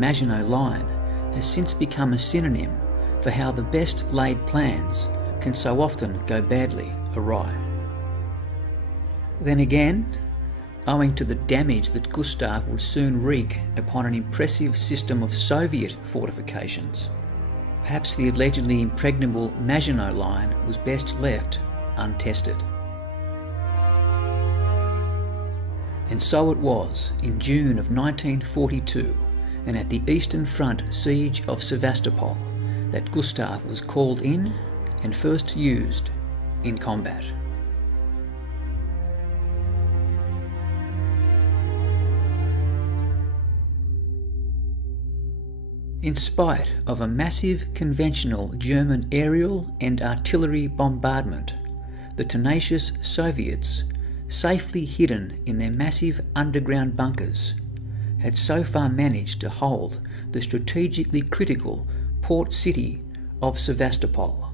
Maginot Line has since become a synonym for how the best laid plans can so often go badly awry. Then again, owing to the damage that Gustav would soon wreak upon an impressive system of Soviet fortifications, perhaps the allegedly impregnable Maginot Line was best left untested. And so it was in June of 1942, and at the Eastern Front siege of Sevastopol, that Gustav was called in and first used in combat. In spite of a massive conventional German aerial and artillery bombardment, the tenacious Soviets, safely hidden in their massive underground bunkers, had so far managed to hold the strategically critical port city of Sevastopol.